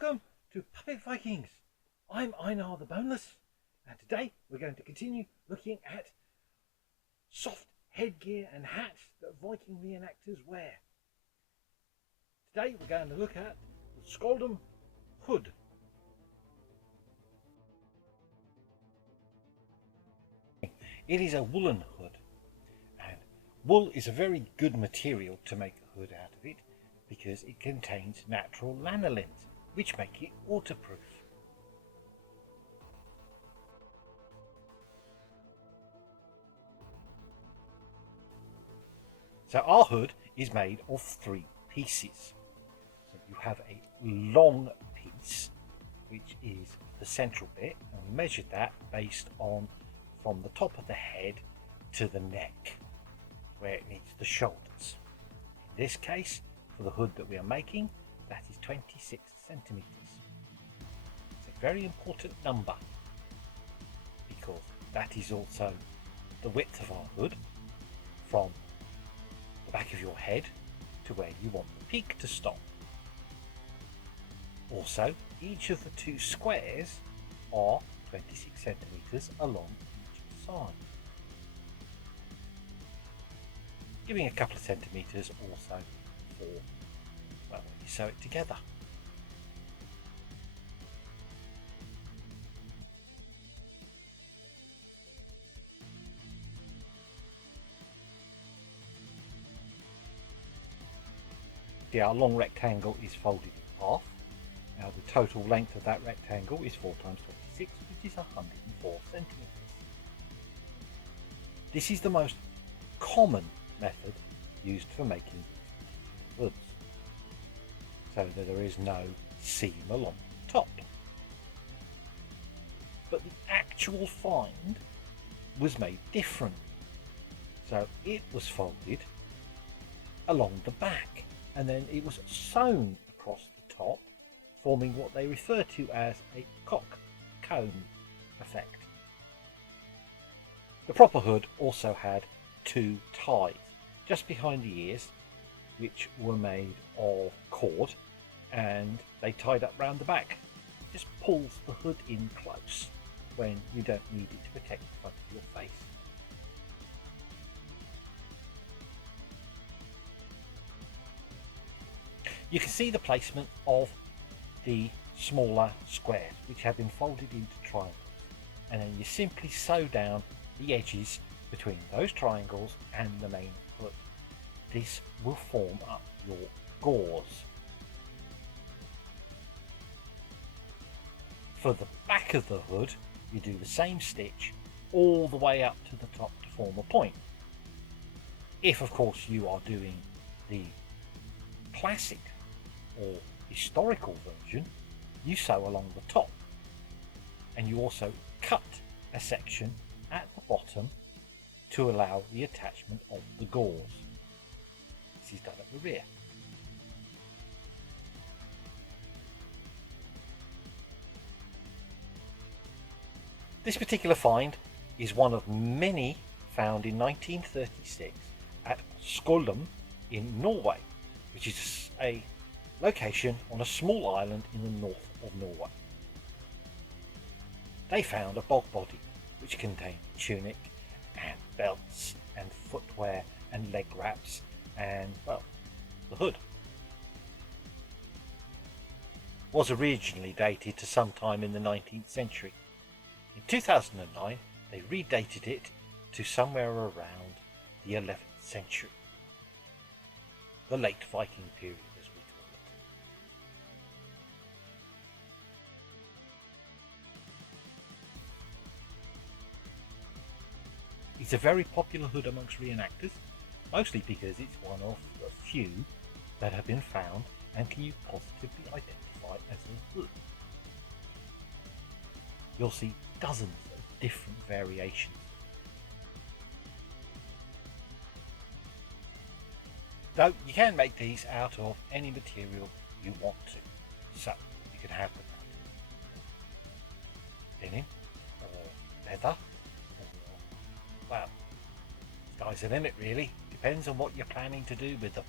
welcome to Puppet Vikings. I'm Einar the Boneless, and today we're going to continue looking at soft headgear and hats that Viking reenactors wear. Today we're going to look at the Skjoldehamn hood. It is a woolen hood, and wool is a very good material to make a hood out of it because it contains natural lanolins, which make it waterproof. So our hood is made of 3 pieces. So you have a long piece, which is the central bit, and we measured that based on from the top of the head to the neck, where it meets the shoulders. In this case, for the hood that we are making, that is 26 centimeters. It's a very important number because that is also the width of our hood from the back of your head to where you want the peak to stop. Also, each of the 2 squares are 26 centimeters along each side, giving a couple of centimeters also for, well, when you sew it together. Our long rectangle is folded in half. Now the total length of that rectangle is 4 times 26, which is 104 centimeters. This is the most common method used for making these hoods, so that there is no seam along the top. But the actual find was made different. So it was folded along the back, and then it was sewn across the top, forming what they refer to as a cock-comb effect. The proper hood also had 2 ties just behind the ears, which were made of cord, and they tied up round the back. It just pulls the hood in close when you don't need it to protect the front of your face. You can see the placement of the smaller squares, which have been folded into triangles, and then you simply sew down the edges between those triangles and the main hood. This will form up your gauze. For the back of the hood, you do the same stitch all the way up to the top to form a point. If of course you are doing the classic or historical version, you sew along the top, and you also cut a section at the bottom to allow the attachment of the gauze. This is done at the rear. This particular find is one of many found in 1936 at Skjoldehamn in Norway, which is a location on a small island in the north of Norway. They found a bog body which contained tunic and belts and footwear and leg wraps and, well, the hood. Was originally dated to sometime in the 19th century. In 2009 they redated it to somewhere around the 11th century, the late Viking period as we call it. It's a very popular hood amongst reenactors, mostly because it's one of the few that have been found and can you positively identify as a hood. You'll see dozens of different variations. Though you can make these out of any material you want to. So you can have them out of linen or leather, or, well, sky's the limit really. Depends on what you're planning to do with them.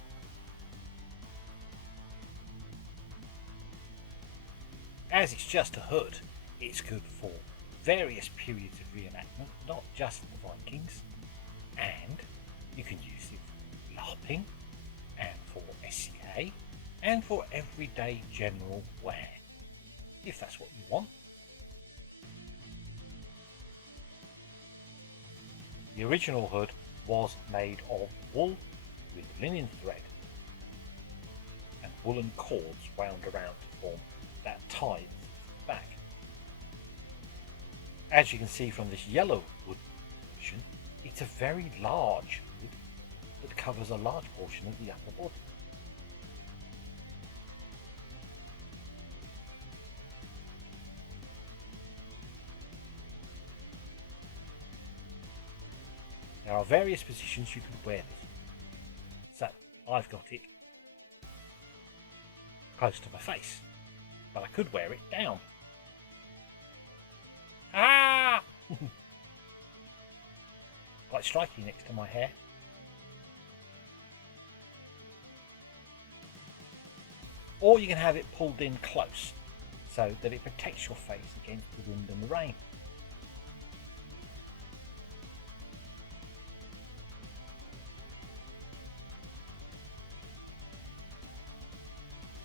as it's just a hood, it's good for various periods of reenactment, not just the Vikings, and you can use it for LARPing and for SCA and for everyday general wear, if that's what you want. The original hood was made of wool with linen thread and woolen cords wound around to form that tie at the back. As you can see from this yellow wood version, it's a very large hood that covers a large portion of the upper body. There are various positions you can wear this. So I've got it close to my face, but I could wear it down. Ah! Quite striking next to my hair. Or you can have it pulled in close so that it protects your face against the wind and the rain.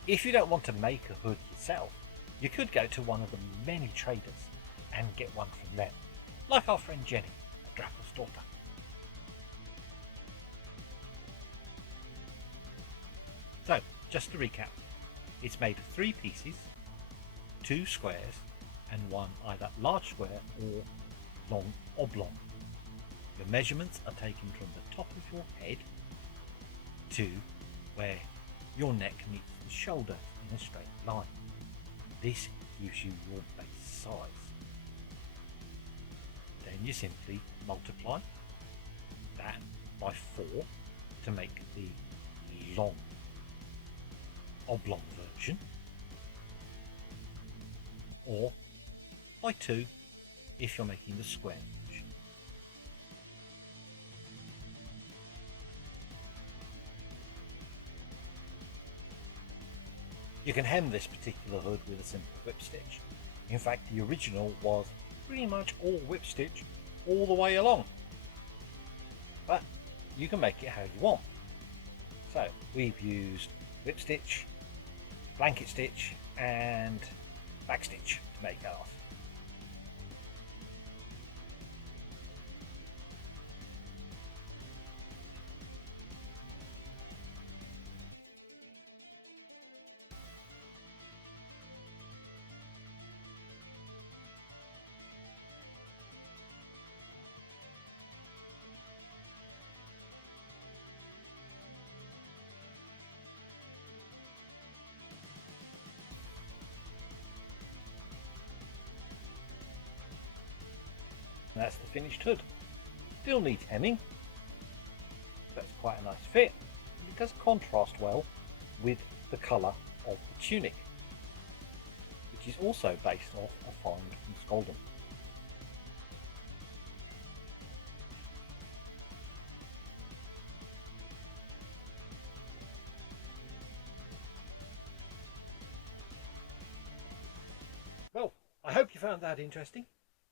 If you don't want to make a hood yourself, you could go to one of the many traders and get one from them, like our friend Jenny at Drappel's Daughter. So, just to recap, it's made of 3 pieces, 2 squares, and 1 either large square or long oblong. Your measurements are taken from the top of your head to where your neck meets the shoulder in a straight line. This gives you your base size. Then you simply multiply that by 4 to make the long oblong version, or by 2 if you're making the square version. You can hem this particular hood with a simple whip stitch. In fact, the original was pretty much all whip stitch all the way along. But you can make it how you want. So we've used whip stitch, blanket stitch and back stitch to make ours. And that's the finished hood. Still needs hemming. That's quite a nice fit. It does contrast well with the colour of the tunic, which is also based off a find from Skjoldehamn. Well, I hope you found that interesting.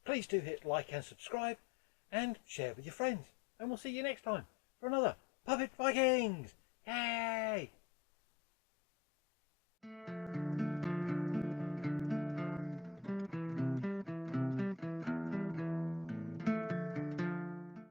Please do hit like and subscribe and share with your friends. And we'll see you next time for another Puppet Vikings. Yay!